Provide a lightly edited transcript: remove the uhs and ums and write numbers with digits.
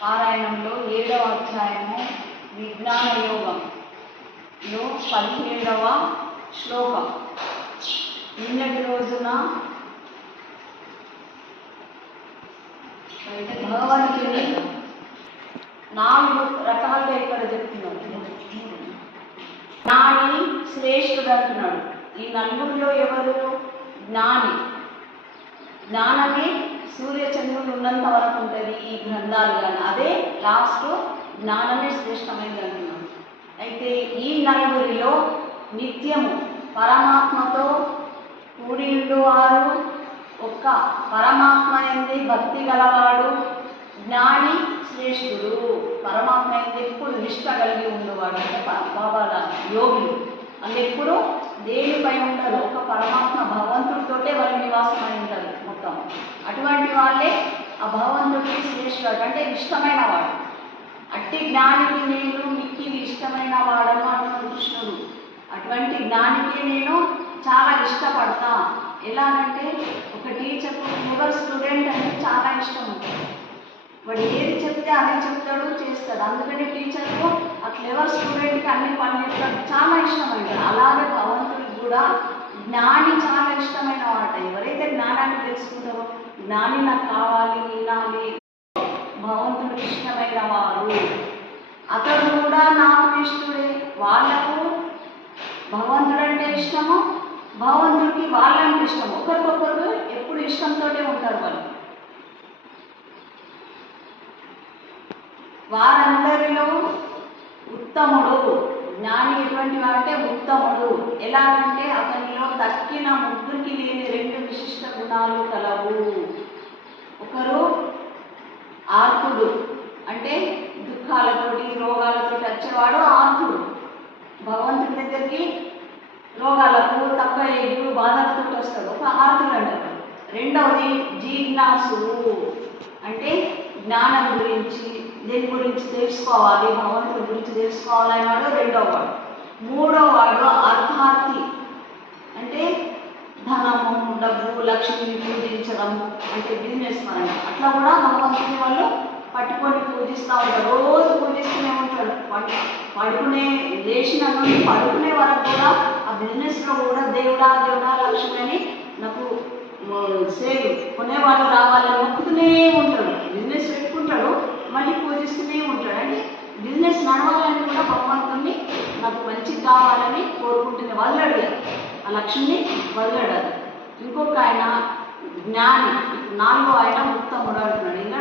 పారాయణంలో 7వ అధ్యాయము విజ్ఞాన యోగంలో 17వ శ్లోకం. నిన్నటి రోజున భగవంతుని 4 రకాలుగా ఇక్కడ చెప్తున్నాడు. జ్ఞాని శ్రేష్ఠుడు అంటున్నాడు. ఈ నలుగురిలో ఎవరు జ్ఞాని? జ్ఞానమే సూర్యచంద్రులు ఉన్నంత వరకు ఉంటుంది ఈ గ్రంథాలు, కానీ అదే లాస్ట్ జ్ఞానమే శ్రేష్టమైనది అంటున్నాడు. అయితే ఈ నలుగురిలో నిత్యము పరమాత్మతో కూడి ఉండువారు, ఒక్క పరమాత్మ ఎందే భక్తి గలవాడు జ్ఞాని శ్రేష్ఠుడు. పరమాత్మ ఎందే ఎప్పుడు నిష్ట కలిగి ఉండేవాడు అంటే బాబాల యోగులు. అందుకెప్పుడు దేనిపై ఉండదు, ఒక పరమాత్మ భగవంతుడితోటే వాళ్ళ నివాసం అయి ఉంటారు మొత్తం. అటువంటి వాళ్ళే ఆ భగవంతుడికి శ్రేష్ఠుడు అంటే ఇష్టమైన వాడు. అట్టి జ్ఞానికి నేను మిక్కిలి ఇష్టమైన వాడను అంటున్నాడు కృష్ణుడు. అటువంటి జ్ఞానికి నేను చాలా ఇష్టపడతా. ఎలాగంటే ఒక టీచర్కు ఎవరు స్టూడెంట్ అంటే చాలా ఇష్టం ఉంటుంది. వాడు ఏది చెప్తే అదే చెప్తాడు, చేస్తాడు. అందుకని టీచర్కు ఆ క్లెవర్ స్టూడెంట్కి అన్ని పనులు చెప్తాడు, చాలా ఇష్టమైంది. అలాగే భగవంతుడికి కూడా జ్ఞాని చాలా ఇష్టమైన వాట. ఎవరైతే జ్ఞానాన్ని తెలుసుకుంటారో, జ్ఞాని నాకు కావాలి, వినాలి, భగవంతుడికి ఇష్టమైన వారు, అతడు కూడా నాకు ఇష్టడే. వాళ్లకు భగవంతుడు అంటే ఇష్టము, భగవంతుడికి వాళ్ళంటే ఇష్టము. ఒకరికొకరు ఎప్పుడు ఇష్టంతో ఉంటారు వాళ్ళు. వారందరిలో ఉత్తముడు జ్ఞాని. ఎటువంటి వాడంటే ఉత్తముడు. ఎలాగంటే అతనిలో తక్కిన ముగ్గురికి లేని 2 విశిష్ట గుణాలు కలవు. ఒకరు ఆర్తుడు, అంటే దుఃఖాలతోటి రోగాలతోటి వచ్చేవాడు ఆర్తుడు. భగవంతుడి దగ్గరికి రోగాలకు తక్కువ ఎగురు బాధలతో వస్తాడు, ఒక ఆర్తుడు అంటారు. రెండవది జిజ్ఞాసుడు, అంటే జ్ఞానం గురించి, దేని గురించి తెలుసుకోవాలి, భగవంతుడి గురించి తెలుసుకోవాలన్నాడు రెండవవాడు. మూడవవాడు అర్థార్థి, అంటే ధనము, డబ్బు, లక్ష్మిని పూజించడం, అంటే బిజినెస్ పరంగా. అట్లా కూడా భగవంతుని వాళ్ళు పట్టుకొని పూజిస్తూ ఉంటారు. రోజు పూజిస్తూనే ఉంటాడు. పడుకునే లేచిన నుండి పడుకునే వరకు కూడా ఆ బిజినెస్లో కూడా దేవుడా దేవుడా లక్ష్మి అని నాకు సేల్ కొనేవాళ్ళు రావాలని మొక్కుతూనే ఉంటాడు. బిజినెస్ పెట్టుకుంటాడు, మళ్ళీ పూజిస్తూనే ఉంటాడు. అంటే బిజినెస్ నడవాలని కూడా భగవంతుని నాకు మంచిగా కావాలని కోరుకుంటున్న వదలడు, ఆ లక్ష్మిని వదలడు. ఇంకొక ఆయన జ్ఞాని, 4వ ఆయన ఉత్తముడు అంటున్నాడు. ఇంకా